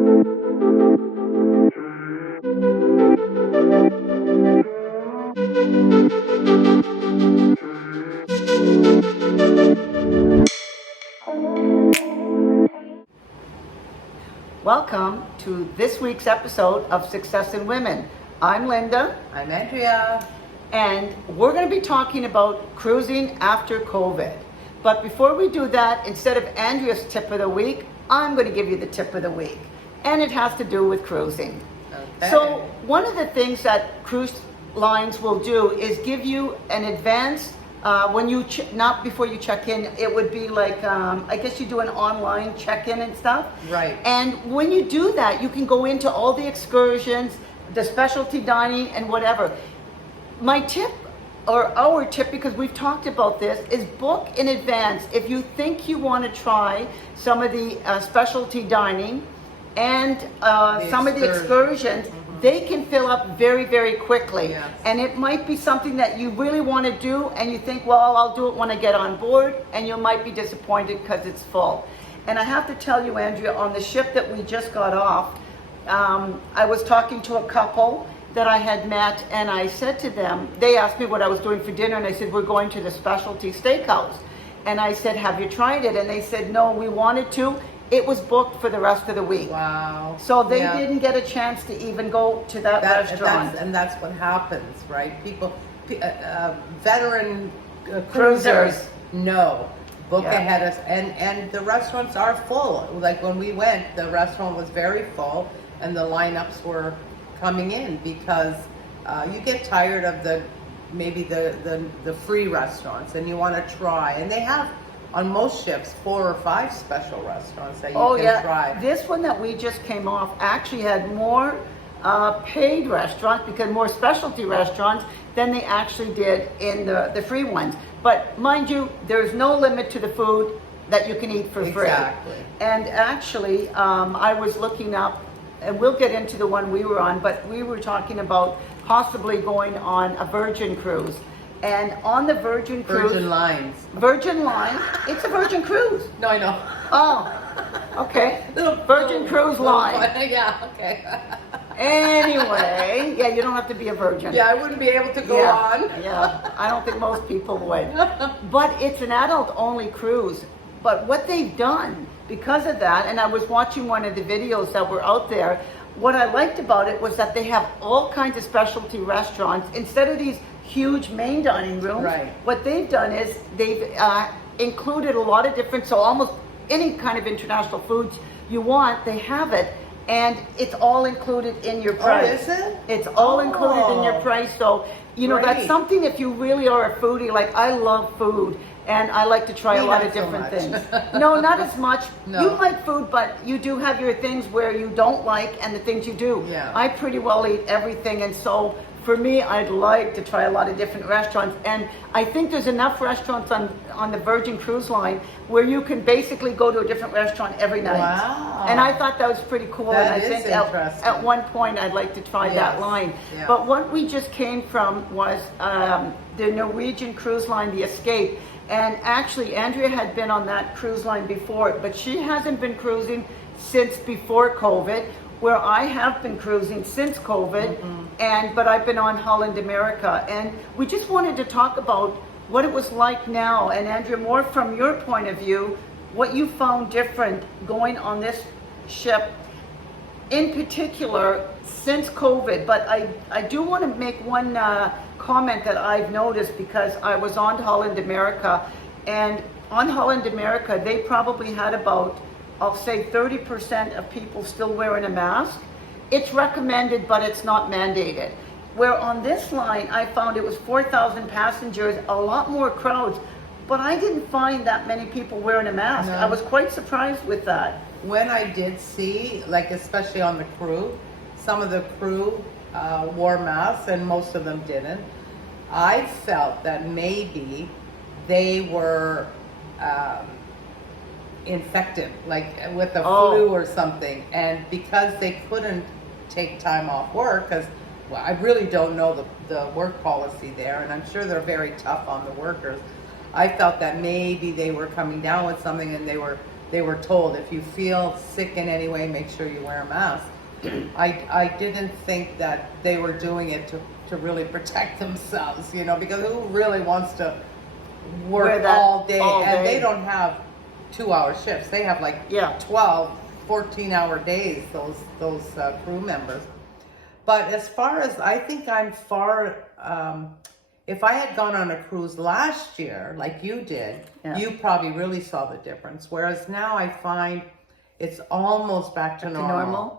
Welcome to this week's episode of Success in Women. I'm Linda. I'm Andrea. And we're going to be talking about cruising after COVID. But before we do that, instead of Andrea's tip of the week, I'm going to give you the tip of the week. And it has to do with cruising. Okay. So one of the things that cruise lines will do is give you an advance when you not before you check in. It would be like I guess you do an online check-in and stuff. Right. And when you do that, you can go into all the excursions, the specialty dining, and whatever. My tip, or our tip, because we've talked about this, is book in advance. If you think you want to try some of the specialty dining and some of the excursions, they can fill up very, very quickly. Yes. And it might be something that you really want to do and you think, well, I'll do it when I get on board, and you might be disappointed because it's full. And I have to tell you, Andrea, on the ship that we just got off, I was talking to a couple that I had met, and I said to them, they asked me what I was doing for dinner, and I said, we're going to the specialty steakhouse. And I said, have you tried it? And they said, no, we wanted to. It was booked for the rest of the week. Wow. So they didn't get a chance to even go to that restaurant. And that's what happens, right? People, veteran Cruisers. no. Book ahead of, and the restaurants are full. Like when we went, the restaurant was very full, and the lineups were coming in because you get tired of maybe the free restaurants, and you want to try. And they have on most ships 4 or 5 special restaurants that you can try. This one that we just came off actually had more paid restaurants, because more specialty restaurants, than they actually did in the free ones. But mind you, there's no limit to the food that you can eat for free. Exactly. And actually, I was looking up, and we'll get into the one we were on, but we were talking about possibly going on a Virgin cruise. And on the Virgin cruise, Virgin Line, it's a Virgin cruise. No, I know. Oh, okay. Virgin Cruise Line. Yeah, okay. Anyway, yeah, you don't have to be a virgin. Yeah, I wouldn't be able to go on. Yeah, I don't think most people would. But it's an adult-only cruise. But what they've done because of that, and I was watching one of the videos that were out there, what I liked about it was that they have all kinds of specialty restaurants. Instead of these huge main dining rooms, what they've done is they've included a lot of different, so almost any kind of international foods you want, they have it, and it's all included in your price. Oh, is it? It's all included in your price. So you know, that's something, if you really are a foodie, like I love food and I like to try a lot of different things. No, not as much. No. You like food, but you do have your things where you don't like and the things you do. Yeah. I pretty well eat everything, and so for me, I'd like to try a lot of different restaurants. And I think there's enough restaurants on the Virgin Cruise Line where you can basically go to a different restaurant every night. Wow. And I thought that was pretty cool. That and I is think interesting. at one point I'd like to try that line. Yeah. But what we just came from was the Norwegian cruise line, the Escape. And actually, Andrea had been on that cruise line before, but she hasn't been cruising since before COVID, where I have been cruising since COVID, but I've been on Holland America. And we just wanted to talk about what it was like now. And Andrea, more from your point of view, what you found different going on this ship, in particular, since COVID. But I do want to make one comment that I've noticed, because I was on Holland America, and on Holland America, they probably had about, I'll say 30% of people still wearing a mask. It's recommended, but it's not mandated. Where on this line, I found it was 4,000 passengers, a lot more crowds, but I didn't find that many people wearing a mask. No. I was quite surprised with that. When I did see, like especially on the crew, some of the crew wore masks and most of them didn't. I felt that maybe they were infected, like with the flu or something, and because they couldn't take time off work, because I really don't know the work policy there, and I'm sure they're very tough on the workers. I felt that maybe they were coming down with something and they were they were told, if you feel sick in any way, make sure you wear a mask. I didn't think that they were doing it to really protect themselves, you know, because who really wants to work all day? And they don't have 2-hour shifts. They have like 12, 14-hour days, those crew members. But as far as, I think I'm far, if I had gone on a cruise last year, like you did, you probably really saw the difference. Whereas now I find it's almost back to normal.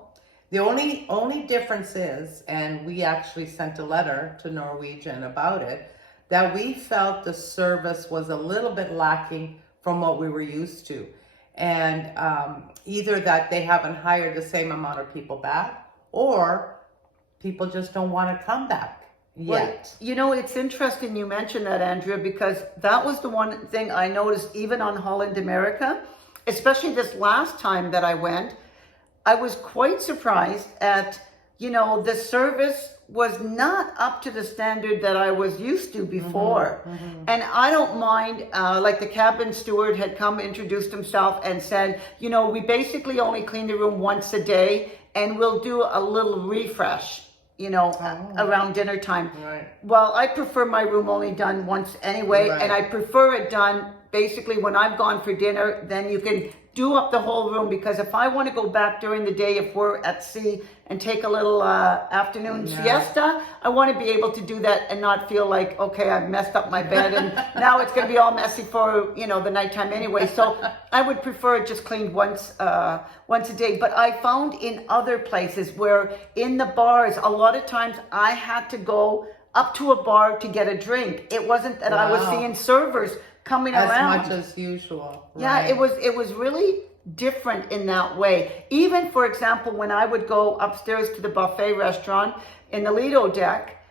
The only difference is, and we actually sent a letter to Norwegian about it, that we felt the service was a little bit lacking from what we were used to. And either that they haven't hired the same amount of people back, or people just don't want to come back yet. Well, you know, it's interesting you mentioned that, Andrea, because that was the one thing I noticed even on Holland America, especially this last time that I went. I was quite surprised at, you know, the service was not up to the standard that I was used to before. And I don't mind, like the cabin steward had come, introduced himself and said, you know, we basically only clean the room once a day and we'll do a little refresh, you know, around dinner time. Well, I prefer my room only done once anyway, and I prefer it done basically when I'm gone for dinner. Then you can do up the whole room, because if I want to go back during the day, if we're at sea and take a little afternoon siesta, I want to be able to do that and not feel like, okay, I've messed up my bed and now it's going to be all messy for, you know, the nighttime anyway. So I would prefer it just cleaned once a day. But I found in other places where in the bars, a lot of times I had to go up to a bar to get a drink. It wasn't that I was seeing servers coming around as much as usual. Yeah, it was really different in that way. Even, for example, when I would go upstairs to the buffet restaurant in the Lido deck,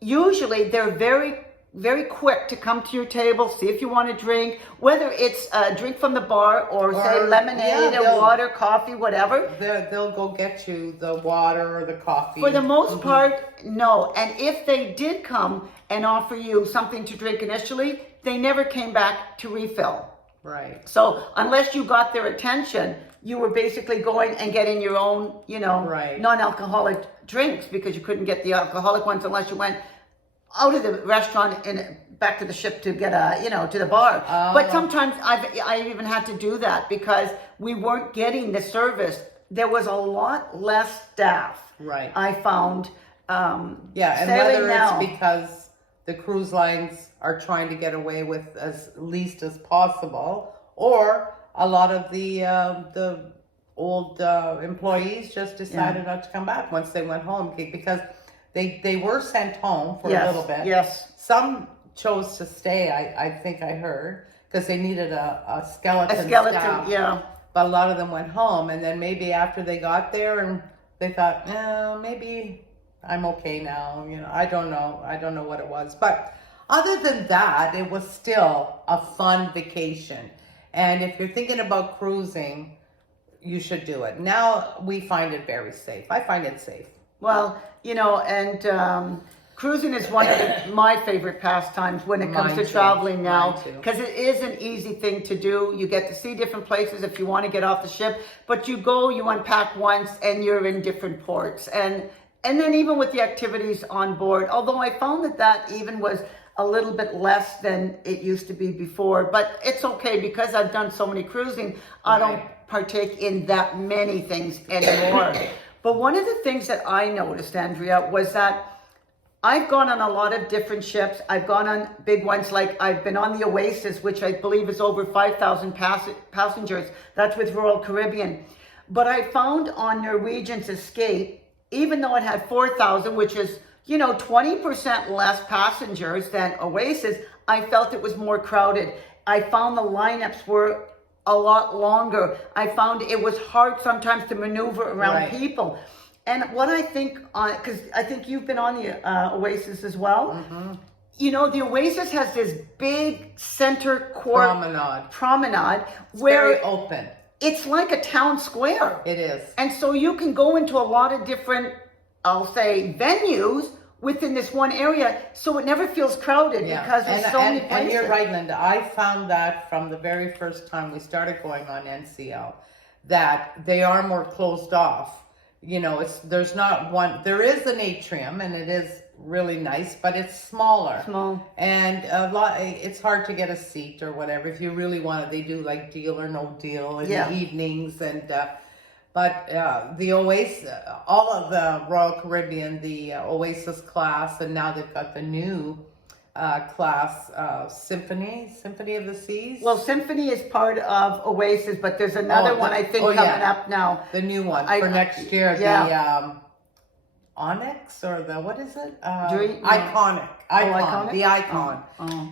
usually they're very, very quick to come to your table, see if you want a drink, whether it's a drink from the bar or say lemonade or water, coffee, whatever. They'll go get you the water or the coffee. For the most part, no. And if they did come and offer you something to drink initially, they never came back to refill. Right. So unless you got their attention, you were basically going and getting your own, you know, non-alcoholic drinks, because you couldn't get the alcoholic ones unless you went out of the restaurant and back to the ship to get a, you know, to the bar. But sometimes I even had to do that because we weren't getting the service. There was a lot less staff. Right. I found. And whether it's because the cruise lines are trying to get away with as least as possible, or a lot of the old employees just decided not to come back once they went home, because they were sent home for a little bit. Yes. Some chose to stay, I think I heard, because they needed a skeleton staff. Yeah. But a lot of them went home, and then maybe after they got there and they thought, maybe I'm okay now. You know, I don't know what it was. But other than that, it was still a fun vacation. And if you're thinking about cruising, you should do it. Now we find it very safe. I find it safe. Well, you know, and cruising is one of my favorite pastimes when it comes to traveling now, because it is an easy thing to do. You get to see different places if you want to get off the ship, but you go, you unpack once, and you're in different ports. And then even with the activities on board, although I found that even was a little bit less than it used to be before, but it's okay because I've done so many cruising, I don't partake in that many things anymore. But one of the things that I noticed, Andrea, was that I've gone on a lot of different ships. I've gone on big ones, like I've been on the Oasis, which I believe is over 5,000 passengers. That's with Royal Caribbean. But I found on Norwegian's Escape, even though it had 4,000, which is, you know, 20% less passengers than Oasis, I felt it was more crowded. I found the lineups were a lot longer. I found it was hard sometimes to maneuver around people. And what I think, because I think you've been on the Oasis as well, you know, the Oasis has this big center court promenade where very open. It's like a town square. It is. And so you can go into a lot of different, I'll say, venues within this one area, so it never feels crowded because there's so many places. And you're right, Linda. I found that from the very first time we started going on NCL, that they are more closed off. You know, there's not one. There is an atrium, and it is really nice, but it's smaller. Small. And it's hard to get a seat or whatever. If you really want it, they do like Deal or No Deal in the evenings. And but the Oasis, all of the Royal Caribbean, the Oasis class, and now they've got the new class, Symphony of the Seas. Well, Symphony is part of Oasis, but there's another one I think coming up now. The new one for next year. The Onyx or the, what is it? Iconic. The Icon.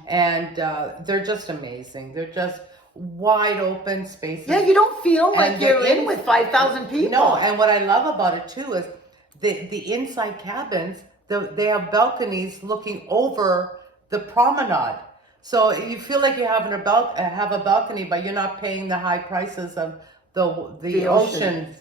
And they're just amazing. They're just wide open spaces. Yeah, you don't feel like you're in with 5,000 people. No, and what I love about it too is the inside cabins, they have balconies looking over the promenade. So you feel like you have a balcony, but you're not paying the high prices of the ocean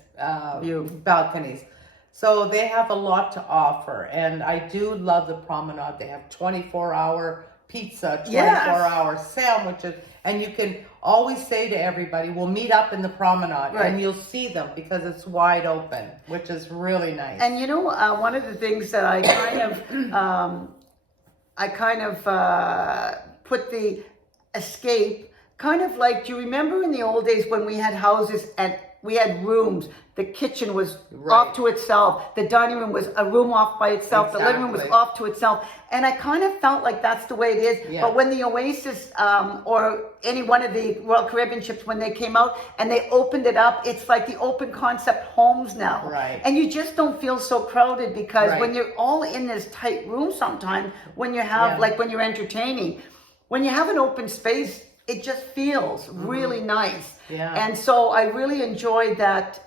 balconies. So they have a lot to offer, and I do love the promenade. They have 24-hour pizza, 24-hour sandwiches, and you can always say to everybody, we'll meet up in the promenade, and you'll see them because it's wide open, which is really nice. And you know, one of the things that I kind of put the Escape, kind of like, do you remember in the old days when we had houses and we had rooms? The kitchen was off to itself. The dining room was a room off by itself. Exactly. The living room was off to itself. And I kind of felt like that's the way it is. Yeah. But when the Oasis or any one of the Royal Caribbean ships, when they came out and they opened it up, it's like the open concept homes now. Right. And you just don't feel so crowded because when you're all in this tight room sometimes, when you have, like when you're entertaining, when you have an open space, it just feels really nice. Yeah. And so I really enjoyed that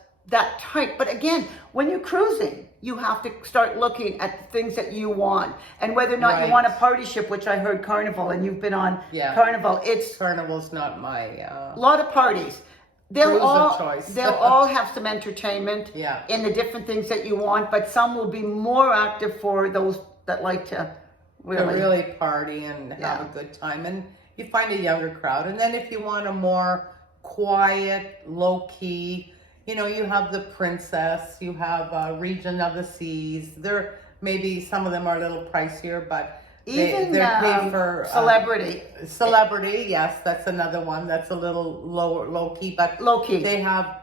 type. But again, when you're cruising, you have to start looking at the things that you want. And whether or not you want a party ship, which I heard Carnival, and you've been on Carnival. Carnival's not my... a lot of parties. They'll all have some entertainment in the different things that you want, but some will be more active for those that like to really party and have a good time. And you find a younger crowd. And then if you want a more quiet, low-key, you know, you have the Princess, you have Region of the Seas. They're maybe some of them are a little pricier, but even they're paid for Celebrity. Celebrity, yes, that's another one that's a little low-key, but they have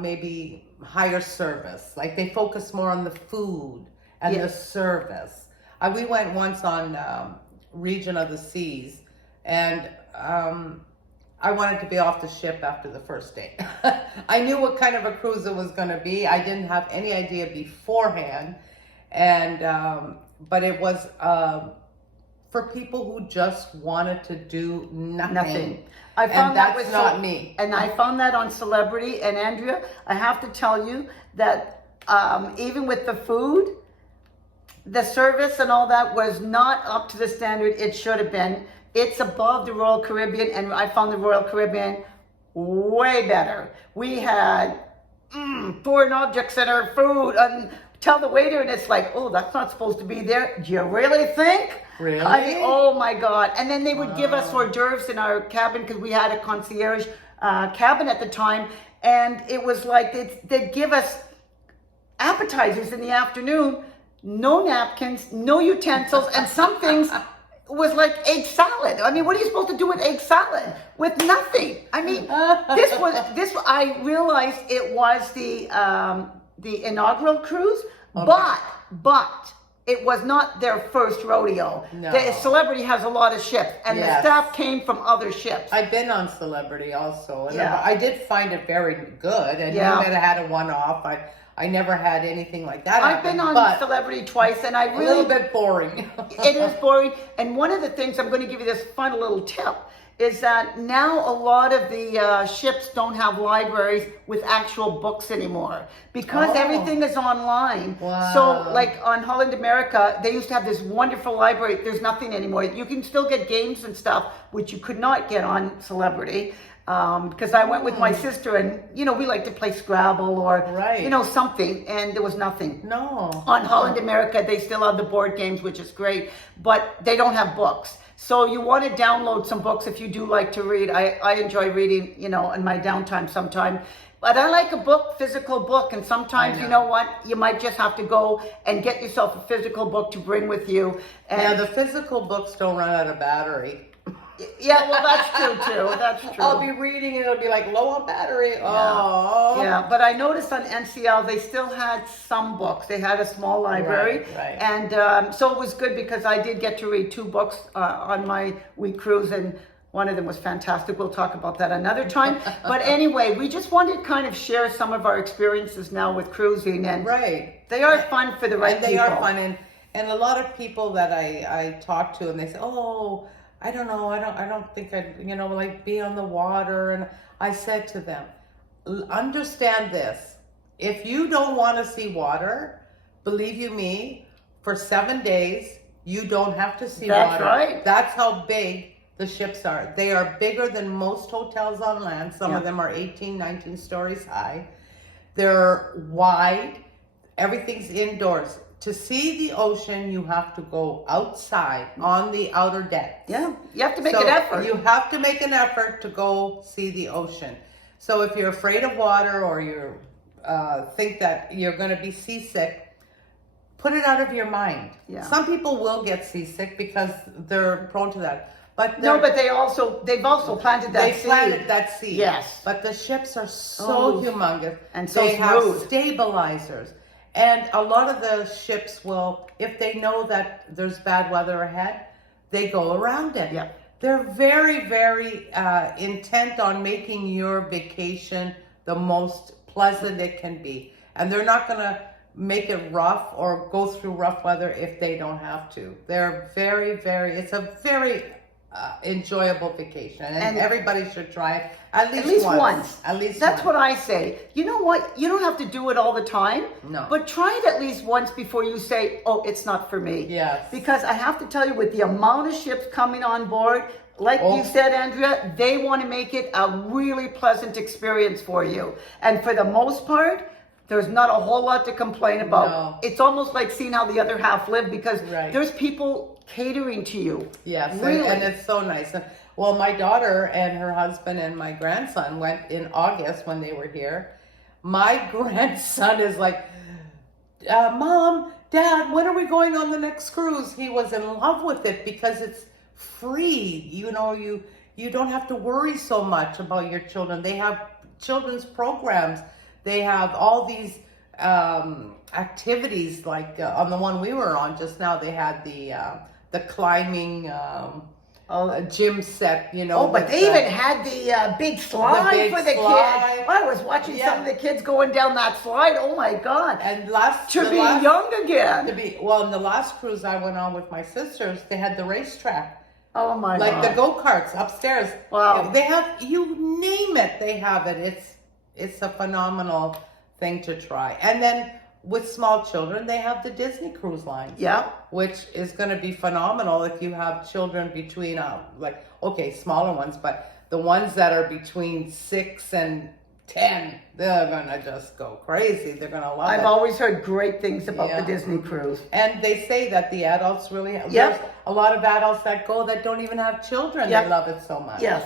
maybe higher service. Like they focus more on the food and the service. We went once on Region of the Seas, and I wanted to be off the ship after the first day. I knew what kind of a cruise it was going to be. I didn't have any idea beforehand, and but it was for people who just wanted to do nothing. I found that was not me. And I found that on Celebrity. And Andrea, I have to tell you that even with the food, the service and all that was not up to the standard it should have been. It's above the Royal Caribbean, and I found the Royal Caribbean way better. We had foreign objects in our food, and tell the waiter, and it's like, oh, that's not supposed to be there. Do you really think? Really? I mean, oh my God. And then they would give us hors d'oeuvres in our cabin because we had a concierge cabin at the time, and it was like they'd give us appetizers in the afternoon, no napkins, no utensils, and some things was like egg salad. I mean, what are you supposed to do with egg salad? With nothing. I mean, I realized it was the inaugural cruise, but it was not their first rodeo. No. The Celebrity has a lot of ships, and the staff came from other ships. I've been on Celebrity also, and I did find it very good, and you might have had a one-off. I never had anything like that. I've been on Celebrity twice, and I really... A little bit boring. It is boring. And one of the things, I'm going to give you this fun little tip, is that now a lot of the ships don't have libraries with actual books anymore because everything is online. Wow. So like on Holland America, they used to have this wonderful library. There's nothing anymore. You can still get games and stuff, which you could not get on Celebrity. because I went with my sister, and we like to play Scrabble or Right. Something, and there was nothing. No. On Holland America, they still have the board games, which is great, but they don't have books. So you want to download some books if you do like to read. I enjoy reading, in my downtime sometime. But I like a book, physical book, and sometimes, you know what, you might just have to go and get yourself a physical book to bring with you. And Yeah, the physical books don't run out of battery. yeah, well, that's true too. That's true. I'll be reading and it'll be like low on battery. Oh. Yeah, but I noticed on NCL they still had some books. They had a small library, Right. and so it was good because I did get to read 2 books on my week cruise, and one of them was fantastic. We'll talk about that another time. But anyway, we just wanted to kind of share some of our experiences now with cruising, and Right. they are fun for the right And they people. are fun, and a lot of people that I talk to, and they say, "Oh, I don't know, I don't think I'd, like be on the water." And I said to them, understand this: if you don't want to see water, believe you me, for 7 days you don't have to see That's water. right. That's how big the ships are. They are bigger than most hotels on land. Some of them are 18, 19 stories high. They're wide. Everything's indoors. To see the ocean, you have to go outside on the outer deck. Yeah, you have to make an effort. You have to make an effort to go see the ocean. So if you're afraid of water, or you think that you're going to be seasick, put it out of your mind. Yeah. Some people will get seasick because they're prone to that. But No, but they've also planted that they seed. planted that seed. Yes. But the ships are so humongous. And so they have smooth. stabilizers. And a lot of the ships will, if they know that there's bad weather ahead, they go around it. Yeah. They're very, very intent on making your vacation the most pleasant it can be. And they're not going to make it rough or go through rough weather if they don't have to. They're very, very, it's a very enjoyable vacation, and everybody should try it at least once. At least That's once. what I say. You know what? You don't have to do it all the time. No. But try it at least once before you say, "Oh, it's not for me." Yes. Because I have to tell you, with the amount of ships coming on board, like Oh. you said, Andrea, they want to make it a really pleasant experience for you. And for the most part, there's not a whole lot to complain about. No. It's almost like seeing how the other half live, because Right. there's people catering to you. Yes, Really. and it's so nice. Well, my daughter and her husband and my grandson went in August when they were here. My grandson is like, "Mom, Dad, when are we going on the next cruise?" He was in love with it because it's free. You don't have to worry so much about your children. They have children's programs. They have all these activities, like on the one we were on just now, they had the climbing gym set, Oh, but they even had the big slide big for the slide. kids. I was watching some of the kids going down that slide. Oh my God. And To be young again. in the last cruise I went on with my sisters, they had the racetrack. Oh my Like God. the go-karts upstairs. Wow. They have, you name it, they have it. It's a phenomenal thing to try. And then with small children, they have the Disney Cruise Lines. Yeah. Which is going to be phenomenal if you have children between, smaller ones, but the ones that are between 6 and 10, they're going to just go crazy. They're going to love it. I've always heard great things about Yeah. the Disney cruise. And they say that the adults really have, Yep. there's a lot of adults that go that don't even have children. Yep. They love it so much. Yes.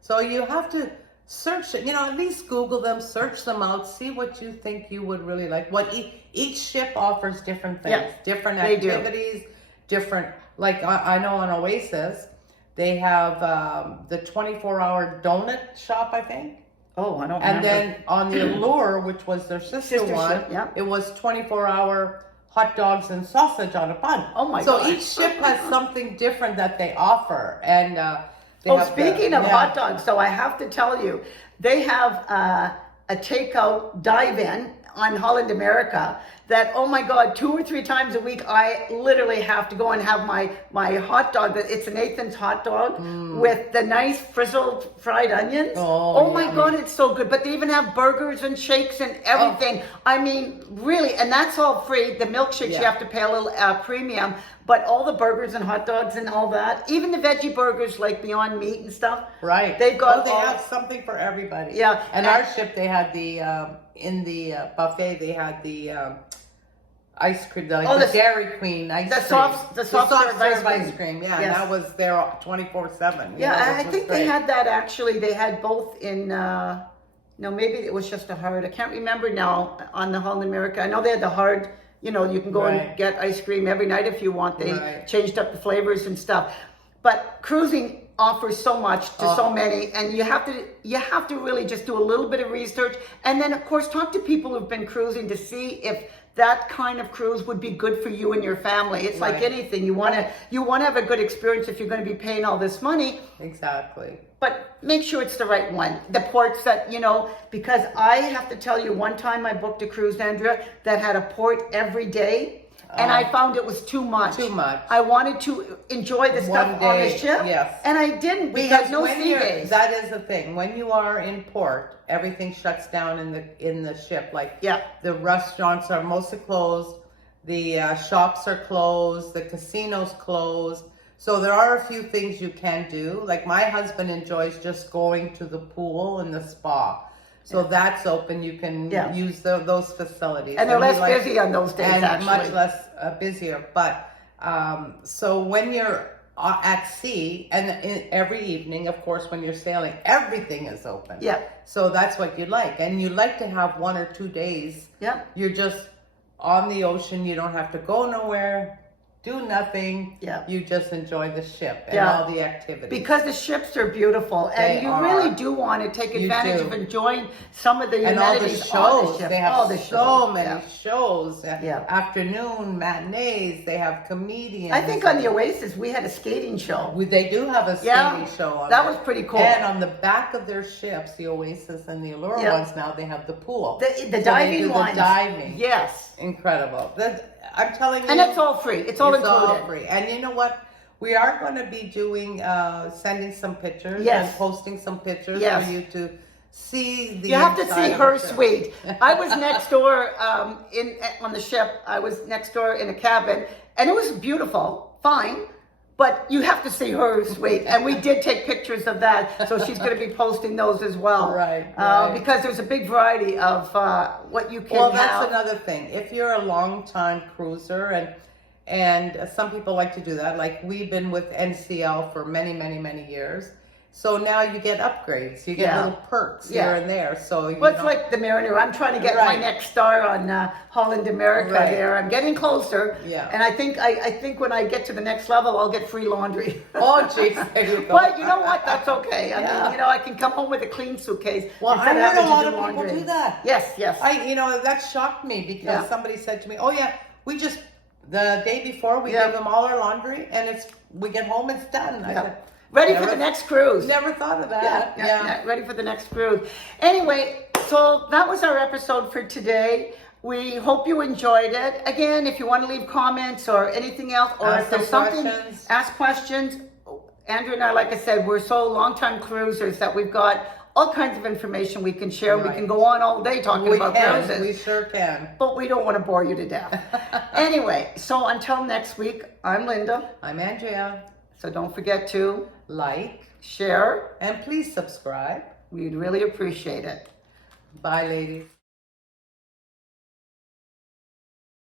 So you have to search it, at least Google them, search them out, see what you think you would really like. What each ship offers different things, Yes, different they do. activities, different, like I know on Oasis, they have the 24-hour donut shop, I think. Oh, I don't And remember. then on the Allure, which was their sister one, ship, yeah. it was 24-hour hot dogs and sausage on a bun. Oh my So gosh. each ship has something different that they offer, and they Oh, have speaking of hot dogs, so I have to tell you, they have a takeout dive-in on Holland America that, oh my God, 2 or 3 times a week, I literally have to go and have my hot dog. It's a Nathan's hot dog with the nice frizzled fried onions. Oh my God, it's so good. But they even have burgers and shakes and everything. I mean, really, and that's all free. The milkshakes, you have to pay a little premium. But all the burgers and hot dogs and all that, even the veggie burgers like Beyond Meat and stuff. Right. They've got they have something for everybody. Yeah. And our ship, they had the, in the buffet, they had the ice cream, the Dairy Queen ice cream. The soft serve ice cream. Yeah, and that was there 24/7. Yeah, I think they had that actually. They had both in, no, maybe it was just a hard. I can't remember now on the Holland America. I know they had the hard. You know, you can go and get ice cream every night if you want. They changed up the flavors and stuff. But cruising offers so much to so many, and you have to really just do a little bit of research, and then of course talk to people who've been cruising to see if that kind of cruise would be good for you and your family. It's like anything. You want to have a good experience if you're going to be paying all this money. Exactly. But make sure it's the right one. The ports that, because I have to tell you, one time I booked a cruise, Andrea, that had a port every day. And I found it was too much. Too much. I wanted to enjoy the stuff on the ship. Yes. And I didn't because no sea days. That is the thing. When you are in port, everything shuts down in the ship. Like the restaurants are mostly closed, the shops are closed, the casinos closed. So there are a few things you can do. Like my husband enjoys just going to the pool and the spa. So that's open. You can use those facilities. And they're less busy on those days, actually. Much less busier. But so when you're at sea, and every evening, of course, when you're sailing, everything is open. Yeah. So that's what you like. And you like to have 1 or 2 days. Yeah. You're just on the ocean. You don't have to go nowhere. Do nothing. Yeah. You just enjoy the ship and all the activities. Because the ships are beautiful, and you really do want to take advantage of enjoying some of the amenities on the ship. They have so many shows. Afternoon matinees. They have comedians. I think on the Oasis we had a skating show. They do have a skating show. That was pretty cool. And on the back of their ships, the Oasis and the Allure ones, now they have the pool. The diving ones. The diving. Yes. Incredible. I'm telling you. And it's all free. It's all included. All free. And you know what? We are going to be doing, sending some pictures and posting some pictures for you to see the. You have to see her suite. I was next door on the ship. I was next door in a cabin, and it was beautiful, fine. But you have to see her suite, and we did take pictures of that. So she's going to be posting those as well, right. Because there's a big variety of what you can. Well, that's another thing. If you're a long-time cruiser, and some people like to do that, like we've been with NCL for many, many, many years. So now you get upgrades. You get little perks here and there. So it's like the Mariner. I'm trying to get my next star on Holland America there. I'm getting closer. Yeah. And I think when I get to the next level, I'll get free laundry. Oh, jeez. There you go. But you know what? That's okay. I mean, I can come home with a clean suitcase. Well, I heard a lot of people do that. Yes. That shocked me because somebody said to me, "Oh yeah, we just the day before we give them all our laundry, and we get home, it's done." I said, ready for the next cruise. Never thought of that. Ready for the next cruise. Anyway, so that was our episode for today. We hope you enjoyed it. Again, if you want to leave comments or anything else, or if there's something, ask questions. Andrew and I, like I said, we're so long-time cruisers that we've got all kinds of information we can share. We can go on all day talking about cruises. We sure can. But we don't want to bore you to death. Anyway, so until next week, I'm Linda. I'm Andrea. So don't forget to like, share, and please subscribe. We'd really appreciate it. Bye, ladies.